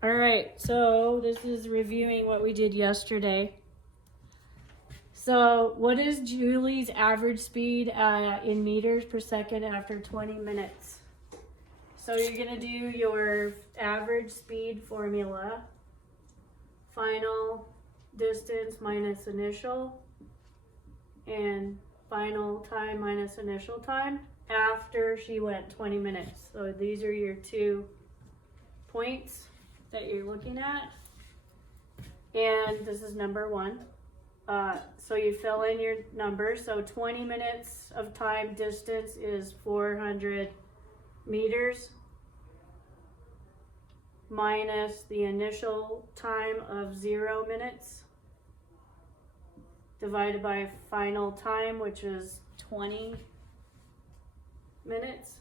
All right, so this is reviewing what we did yesterday. So what is Julie's average speed in meters per second after 20 minutes? So you're gonna do your average speed formula, final distance minus initial, and final time minus initial time after she went 20 minutes. So these are your 2 points that you're looking at. And this is number 1. So you fill in your numbers. So 20 minutes of time distance is 400 meters minus the initial time of 0 minutes divided by final time, which is 20 minutes,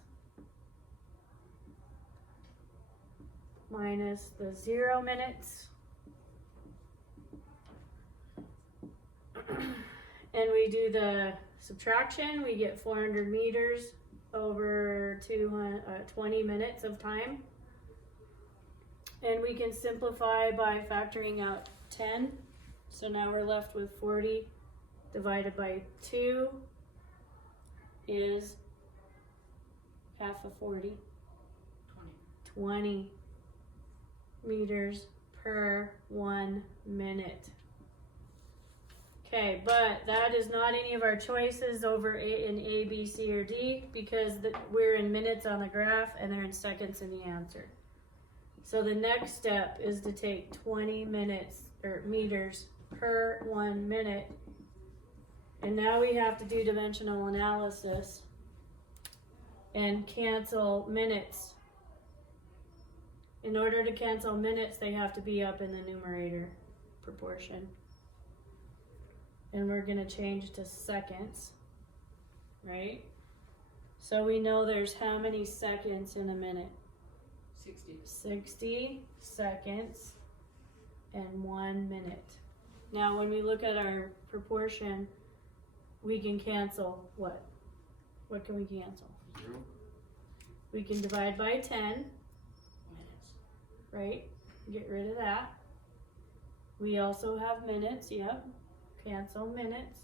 minus the 0 minutes. And we do the subtraction, we get 400 meters over 20 minutes of time. And we can simplify by factoring out 10. So now we're left with 40 divided by 2 is half of 40. 20 meters per 1 minute. Okay, but that is not any of our choices over in A, B, C, or D because we're in minutes on the graph and they're in seconds in the answer. So the next step is to take 20 minutes or meters per 1 minute. And now we have to do dimensional analysis and cancel minutes. In order to cancel minutes, they have to be up in the numerator proportion. And we're going to change to seconds, right? So we know there's how many seconds in a minute? 60. 60 seconds and 1 minute. Now when we look at our proportion, we can cancel what? What can we cancel? 0. We can divide by 10, Minutes. right? Get rid of that. We also have minutes, yep. Cancel minutes.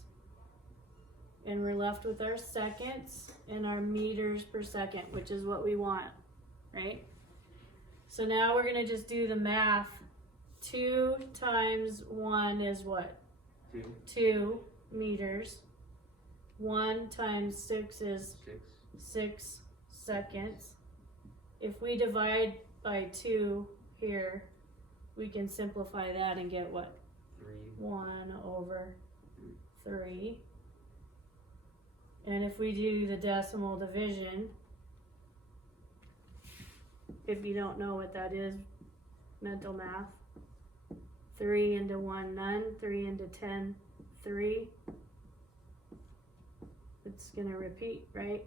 And we're left with our seconds and our meters per second, which is what we want, right? So now we're gonna just do the math. 2 times 1 is what? 2. 2 meters. 1 times 6 is 6. 6 seconds. If we divide by 2 here, we can simplify that and get what? 3. 1 over 3. And if we do the decimal division, if you don't know what that is, mental math, 3 into 1, none. 3 into 10, 3. It's gonna repeat, right?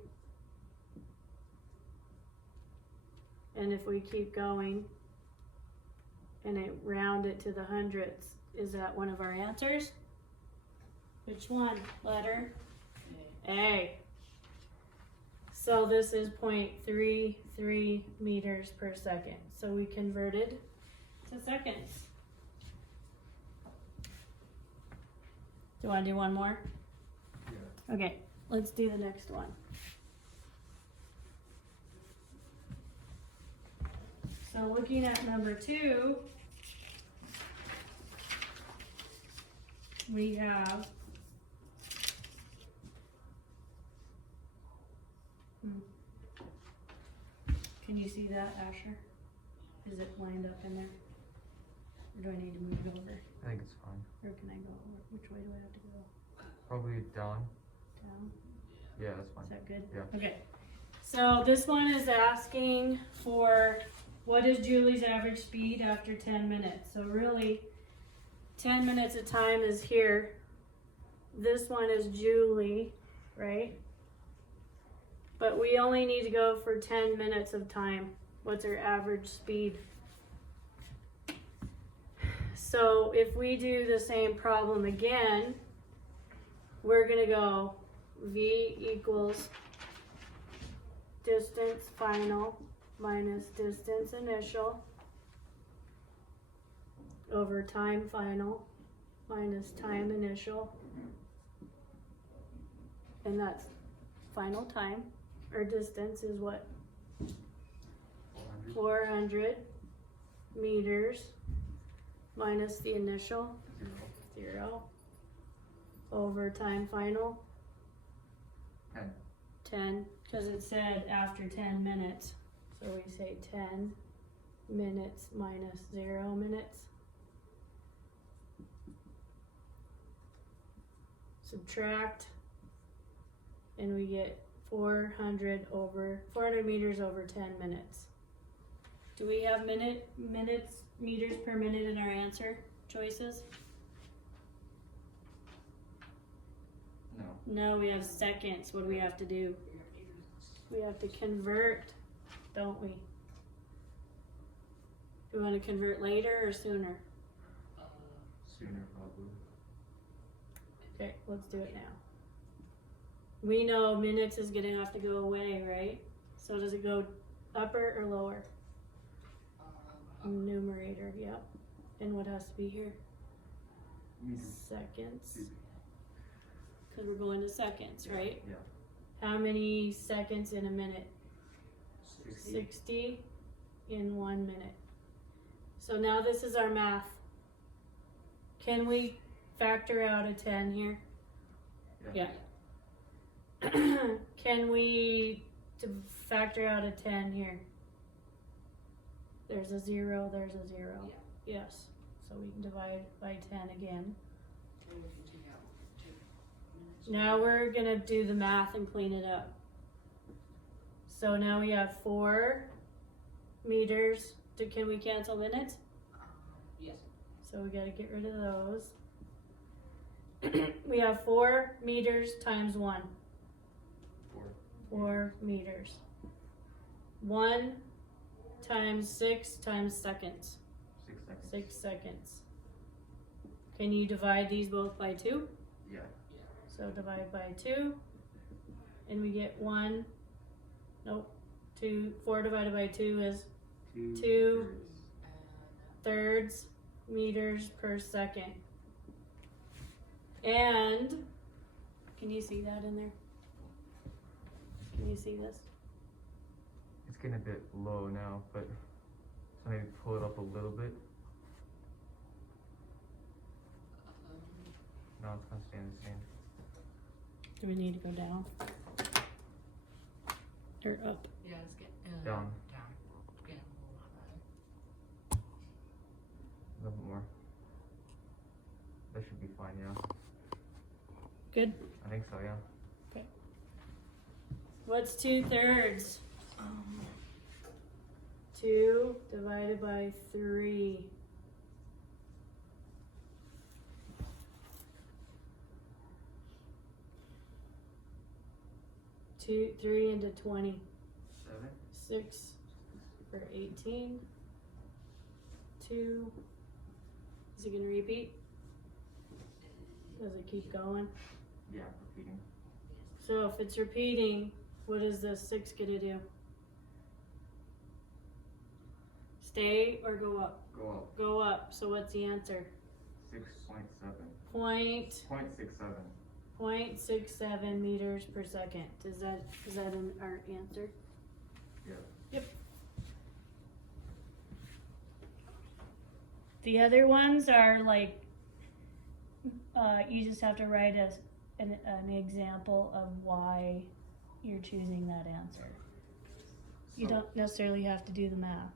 And if we keep going and it round it to the hundredths, is that one of our answers? Which one? Letter A. So this is 0.33 meters per second. So we converted to seconds. Do you want to do one more? Yeah. Okay, let's do the next one. So looking at number 2, we have Can you see that, Asher? Is it lined up in there? Or do I need to move it over? I think it's fine. Or can I go over? Which way do I have to go? Probably down. Down? Yeah, that's fine. Is that good? Yeah. Okay. So this one is asking for what is Julie's average speed after 10 minutes? So really, 10 minutes of time is here. This one is Julie, right? But we only need to go for 10 minutes of time. What's her average speed? So if we do the same problem again, we're gonna go V equals distance final minus distance initial over time final minus time initial. And that's final time, or distance is what? 400 meters minus the initial, 0, over time final, 10, because it said after 10 minutes. So we say 10 minutes minus 0 minutes. Subtract, and we get 400 meters over 10 minutes. Do we have meters per minute in our answer choices? No. No, we have seconds. What do we have to do? We have to convert, don't we? Do we want to convert later or sooner? Sooner, probably. Okay, let's do it now. We know minutes is gonna have to go away, right? So does it go upper or lower? Numerator, yep. And what has to be here? Seconds. Because we're going to seconds, right? Yeah. How many seconds in a minute? 60 in 1 minute. So now this is our math. Can we factor out a 10 here? Yeah. Can we factor out a 10 here? There's a 0, there's a 0. Yeah. Yes. So we can divide by 10 again. And we can take out 2 minutes. Now we're gonna do the math and clean it up. So now we have 4 meters. Can we cancel minutes? Yes. So we gotta get rid of those. We have 4 meters times 1. 4 meters. 1 times 6 times seconds. 6 seconds. 6 seconds. Can you divide these both by 2? Yeah. So divide by 2. And we get 1. Nope. 2. 4 divided by 2 is 2 thirds meters per second. And can you see that in there? Can you see this? It's getting a bit low now, but so maybe pull it up a little bit. No, it's gonna stay the same. Do we need to go down? Or up? Yeah, it's getting Down. Down. Getting A little bit more. That should be fine, yeah. Good. I think so, yeah. What's 2 thirds? 2 divided by 3. 3 into 20. 7. 6 for 18. 2. Is it gonna repeat? Does it keep going? Yeah, repeating. So if it's repeating, what is this 6 gonna do? Stay or go up? Go up. Go up. So what's the answer? 6.7. 0.67 0.67 meters per second. Is that our answer? Yeah. Yep. The other ones are like, you just have to write an example of why you're choosing that answer. You don't necessarily have to do the math.